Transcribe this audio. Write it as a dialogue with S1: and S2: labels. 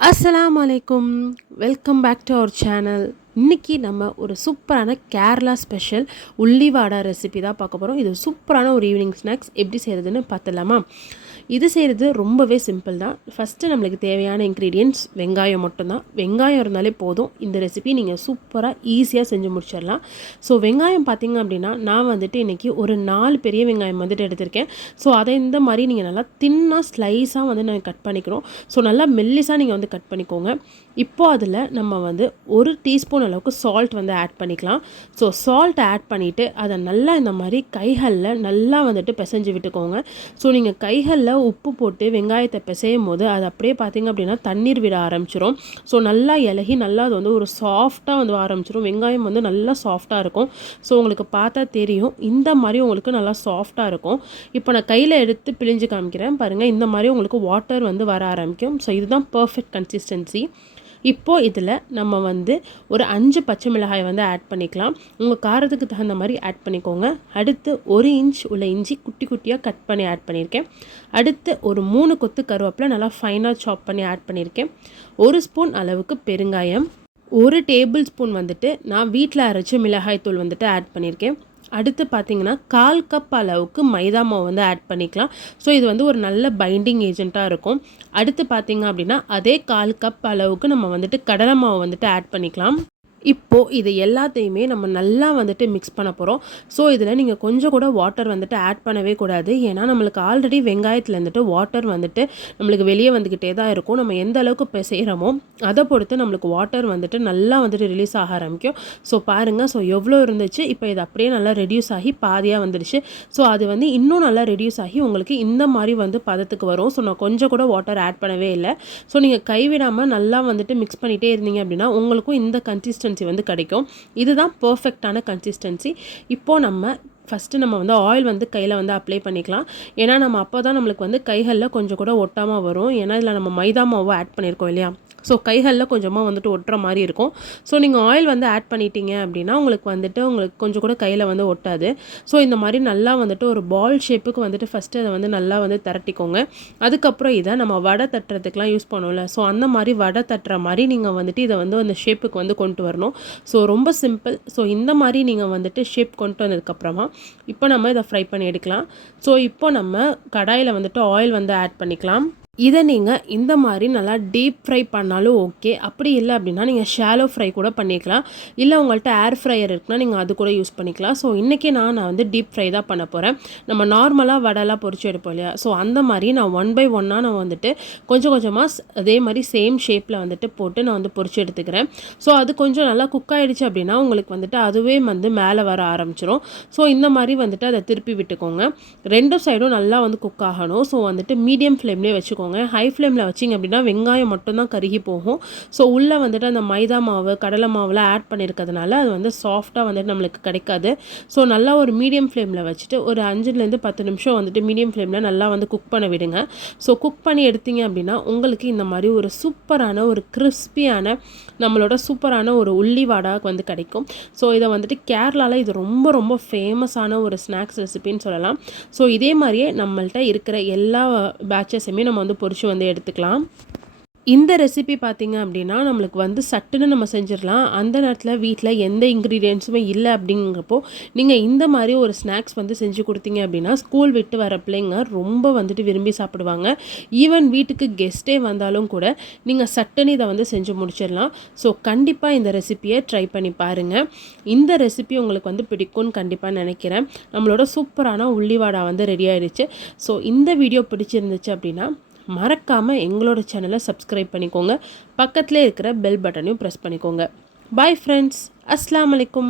S1: அஸ்லாம் அலைக்கும் welcome back to our channel இன்றைக்கி நம்ம ஒரு சூப்பரான கேரளா ஸ்பெஷல் உள்ளி வாடா ரெசிபி தான் பார்க்க போகிறோம் இது சூப்பரான ஒரு ஈவினிங் ஸ்நாக்ஸ் எப்படி செய்கிறதுன்னு பார்த்துடலாமா? இது செய்கிறது ரொம்பவே சிம்பிள் தான். ஃபஸ்ட்டு நம்மளுக்கு தேவையான இன்க்ரீடியன்ட்ஸ் வெங்காயம் மட்டும்தான். வெங்காயம் இருந்தாலே போதும். இந்த ரெசிபி நீங்கள் சூப்பராக ஈஸியாக செஞ்சு முடிச்சிடலாம். ஸோ வெங்காயம் பார்த்தீங்க அப்படின்னா நான் வந்துட்டு இன்றைக்கி ஒரு நாலு பெரிய வெங்காயம் வந்துட்டு எடுத்திருக்கேன். ஸோ அதை இந்த மாதிரி நீங்கள் நல்லா தின்னாக ஸ்லைஸாக வந்து நாங்கள் கட் பண்ணிக்கிறோம். ஸோ நல்லா மெல்லிஸாக நீங்கள் வந்து கட் பண்ணிக்கோங்க. இப்போது அதில் நம்ம வந்து ஒரு டீஸ்பூன் அளவுக்கு சால்ட் வந்து ஆட் பண்ணிக்கலாம். ஸோ சால்ட் ஆட் பண்ணிவிட்டு அதை நல்லா இந்த மாதிரி கைகளில் நல்லா வந்துட்டு பிசைஞ்சு விட்டுக்கோங்க. ஸோ நீங்கள் கைகளில் உப்பு போட்டு வெங்காயத்தை பிசையும் போது அது அப்படியே பார்த்திங்க அப்படின்னா தண்ணீர் விட ஆரம்பிச்சிடும் ஸோ நல்லா இலகி நல்லா அது வந்து ஒரு சாஃப்டாக வந்து ஆரம்பிச்சிடும் வெங்காயம் வந்து நல்லா சாஃப்டாக இருக்கும். ஸோ உங்களுக்கு பார்த்தா தெரியும். இந்த மாதிரி உங்களுக்கு நல்லா சாஃப்டாக இருக்கும். இப்போ நான் கையில் எடுத்து பிழிஞ்சு காமிக்கிறேன். பாருங்கள் இந்த மாதிரி உங்களுக்கு வாட்டர் வந்து வர ஆரம்பிக்கும். ஸோ இதுதான் பர்ஃபெக்ட் கன்சிஸ்டன்சி இப்போது இதில் நம்ம வந்து ஒரு அஞ்சு பச்சை மிளகாயை வந்து ஆட் பண்ணிக்கலாம். உங்கள் காரத்துக்கு தகுந்த மாதிரி ஆட் பண்ணிக்கோங்க. அடுத்து ஒரு இன்ச் உள்ள இஞ்சி குட்டி குட்டியாக கட் பண்ணி ஆட் பண்ணியிருக்கேன். அடுத்து ஒரு மூணு கொத்து கருவேப்பிலை நல்லா ஃபைனாக சாப் பண்ணி ஆட் பண்ணியிருக்கேன். ஒரு ஸ்பூன் அளவுக்கு பெருங்காயம். ஒரு டேபிள் ஸ்பூன் வந்துட்டு நான் வீட்டில் அரைச்ச மிளகாய் தூள் வந்துட்டு ஆட் பண்ணியிருக்கேன். அடுத்து பார்த்தீங்கன்னா கால் கப் அளவுக்கு மைதா மாவு வந்து ஆட் பண்ணிக்கலாம். ஸோ இது வந்து ஒரு நல்ல பைண்டிங் ஏஜெண்ட்டாக இருக்கும். அடுத்து பார்த்தீங்க அப்படின்னா அதே கால் கப் அளவுக்கு நம்ம வந்துட்டு கடலை மாவு வந்துட்டு ஆட் பண்ணிக்கலாம். இப்போது இது எல்லாத்தையுமே நம்ம நல்லா வந்துட்டு மிக்ஸ் பண்ண போகிறோம் ஸோ இதில் நீங்கள் கொஞ்சம் கூட வாட்டர் வந்துட்டு ஆட் பண்ணவே கூடாது. ஏன்னா நம்மளுக்கு ஆல்ரெடி வெங்காயத்தில் வந்துட்டு வாட்டர் வந்துட்டு நம்மளுக்கு வெளியே வந்துக்கிட்டே தான் இருக்கும். நம்ம எந்த அளவுக்கு இப்போ செய்கிறோமோ அதை பொறுத்து நம்மளுக்கு வாட்டர் வந்துட்டு நல்லா வந்துட்டு ரிலீஸ் ஆக ஆரம்பிக்கும். ஸோ பாருங்கள் ஸோ எவ்வளோ இருந்துச்சு? இப்போ இது அப்படியே நல்லா ரெடியூஸ் ஆகி பாதியாக வந்துடுச்சு. ஸோ அது வந்து இன்னும் நல்லா ரெடியூஸ் ஆகி உங்களுக்கு இந்த மாதிரி வந்து பதத்துக்கு வரும். ஸோ நான் கொஞ்சம் கூட வாட்டர் ஆட் பண்ணவே இல்லை. ஸோ நீங்கள் கைவிடாமல் நல்லா வந்துட்டு மிக்ஸ் பண்ணிகிட்டே இருந்தீங்க அப்படின்னா உங்களுக்கும் இந்த கன்சிஸ்டன்சி வந்து கிடைக்கும். இதுதான் பர்ஃபெக்டான கன்சிஸ்டன்சி இப்போது நம்ம ஃபஸ்ட்டு நம்ம வந்து ஆயில் வந்து கையில் வந்து அப்ளை பண்ணிக்கலாம். ஏன்னா நம்ம அப்போ தான் நம்மளுக்கு வந்து கைகளில் கொஞ்சம் கூட ஒட்டாமல் வரும். ஏன்னா இதில் நம்ம மைதா மாவு ஆட் பண்ணியிருக்கோம் இல்லையா? ஸோ கைகளில் கொஞ்சமாக வந்துட்டு ஒட்டுற மாதிரி இருக்கும். ஸோ நீங்கள் ஆயில் வந்து ஆட் பண்ணிட்டீங்க அப்படின்னா உங்களுக்கு வந்துட்டு உங்களுக்கு கொஞ்சம் கூட கையில் வந்து ஒட்டாது. ஸோ இந்த மாதிரி நல்லா வந்துட்டு ஒரு பால் ஷேப்புக்கு வந்துட்டு ஃபஸ்ட்டு அதை வந்து நல்லா வந்து திரட்டிக்கோங்க. அதுக்கப்புறம் இதை நம்ம வடை தட்டுறதுக்கெலாம் யூஸ் பண்ணுவோம்ல. ஸோ அந்த மாதிரி வடை தட்டுற மாதிரி நீங்கள் வந்துட்டு இதை வந்து அந்த ஷேப்புக்கு வந்து கொண்டு வரணும். ஸோ ரொம்ப சிம்பிள் ஸோ இந்த மாதிரி நீங்கள் வந்துட்டு ஷேப் கொண்டு வந்ததுக்கப்புறமா இப்போ நம்ம இதை ஃப்ரை பண்ணி எடுக்கலாம். ஸோ இப்போ நம்ம கடாயில் வந்துட்டு ஆயில் வந்து ஆட் பண்ணிக்கலாம். இதை நீங்கள் இந்த மாதிரி நல்லா டீப் ஃப்ரை பண்ணாலும் ஓகே அப்படி இல்லை அப்படின்னா நீங்கள் ஷாலோ ஃப்ரை கூட பண்ணிக்கலாம். இல்லை உங்கள்கிட்ட ஏர் ஃப்ரையர் இருக்குன்னா நீங்கள் அது கூட யூஸ் பண்ணிக்கலாம். ஸோ இன்றைக்கி நான் நான் வந்து டீப் ஃப்ரை தான் பண்ண போகிறேன் நம்ம நார்மலாக வடைலாம் பொறிச்சு எடுப்போம் இல்லையா? ஸோ அந்த மாதிரி நான் ஒன் பை ஒன்னாக நான் வந்துட்டு கொஞ்சம் கொஞ்சமாக அதே மாதிரி சேம் ஷேப்பில் வந்துட்டு போட்டு நான் வந்து பொறிச்சு எடுத்துக்கிறேன். ஸோ அது கொஞ்சம் நல்லா குக் ஆகிடுச்சு அப்படின்னா உங்களுக்கு வந்துட்டு அதுவே வந்து மேலே வர ஆரம்பிச்சிரும். ஸோ இந்த மாதிரி வந்துட்டு அதை திருப்பி விட்டுக்கோங்க. ரெண்டு சைடும் நல்லா வந்து குக் ஆகணும். ஸோ வந்துட்டு மீடியம் ஃப்ளேம்லேயே வச்சுக்கோங்க. வச்சுக்கோங்க. ஹை ஃப்ளேமில் வச்சிங்க அப்படின்னா வெங்காயம் மட்டும்தான் கருகி போகும். ஸோ உள்ளே வந்துட்டு அந்த மைதா மாவு கடலை மாவுலாம் ஆட் பண்ணியிருக்கிறதுனால அது வந்து சாஃப்டாக வந்துட்டு நம்மளுக்கு கிடைக்காது. ஸோ நல்லா ஒரு மீடியம் ஃப்ளேமில் வச்சுட்டு ஒரு அஞ்சுலேருந்து பத்து நிமிஷம் வந்துட்டு மீடியம் ஃப்ளேமில் நல்லா வந்து குக் பண்ண விடுங்க. ஸோ குக் பண்ணி எடுத்தீங்க அப்படின்னா உங்களுக்கு இந்த மாதிரி ஒரு சூப்பரான ஒரு கிறிஸ்பியான நம்மளோட சூப்பரான ஒரு உள்ளி வாடா வந்து கிடைக்கும். ஸோ இதை வந்துட்டு கேரளாவில் இது ரொம்ப ரொம்ப ஃபேமஸான ஒரு ஸ்நாக்ஸ் ரெசிபின்னு சொல்லலாம். ஸோ இதே மாதிரியே நம்மள்கிட்ட இருக்கிற எல்லா பேட்சஸுமே நம்ம வந்து பொறிச்சு வந்து எடுத்துக்கலாம். இந்த ரெசிபி பார்த்திங்க அப்படின்னா நம்மளுக்கு வந்து சட்டுன்னு நம்ம செஞ்சிடலாம். அந்த நேரத்தில் வீட்டில் எந்த இன்க்ரீடியன்ஸுமே இல்லை அப்படிங்கிறப்போ நீங்கள் இந்த மாதிரி ஒரு ஸ்நாக்ஸ் வந்து செஞ்சு கொடுத்தீங்க அப்படின்னா ஸ்கூல் விட்டு வர பிள்ளைங்க ரொம்ப வந்துட்டு விரும்பி சாப்பிடுவாங்க. ஈவன் வீட்டுக்கு கெஸ்ட்டே வந்தாலும் கூட நீங்கள் சட்டுன்னு இதை வந்து செஞ்சு முடிச்சிடலாம். ஸோ கண்டிப்பாக இந்த ரெசிப்பியை ட்ரை பண்ணி பாருங்கள் இந்த ரெசிபி உங்களுக்கு வந்து பிடிக்கும்னு கண்டிப்பாக நினைக்கிறேன். நம்மளோட சூப்பரான உள்ளிவாடா வந்து ரெடி ஆயிடுச்சு. ஸோ இந்த வீடியோ பிடிச்சிருந்துச்சு அப்படின்னா மறக்காமல் எங்களோட சேனலை சப்ஸ்கிரைப் பண்ணிக்கோங்க. பக்கத்தில் இருக்கிற பெல் பட்டனையும் ப்ரெஸ் பண்ணிக்கோங்க. பாய் ஃப்ரெண்ட்ஸ் அஸ்லாம் வலைக்கும்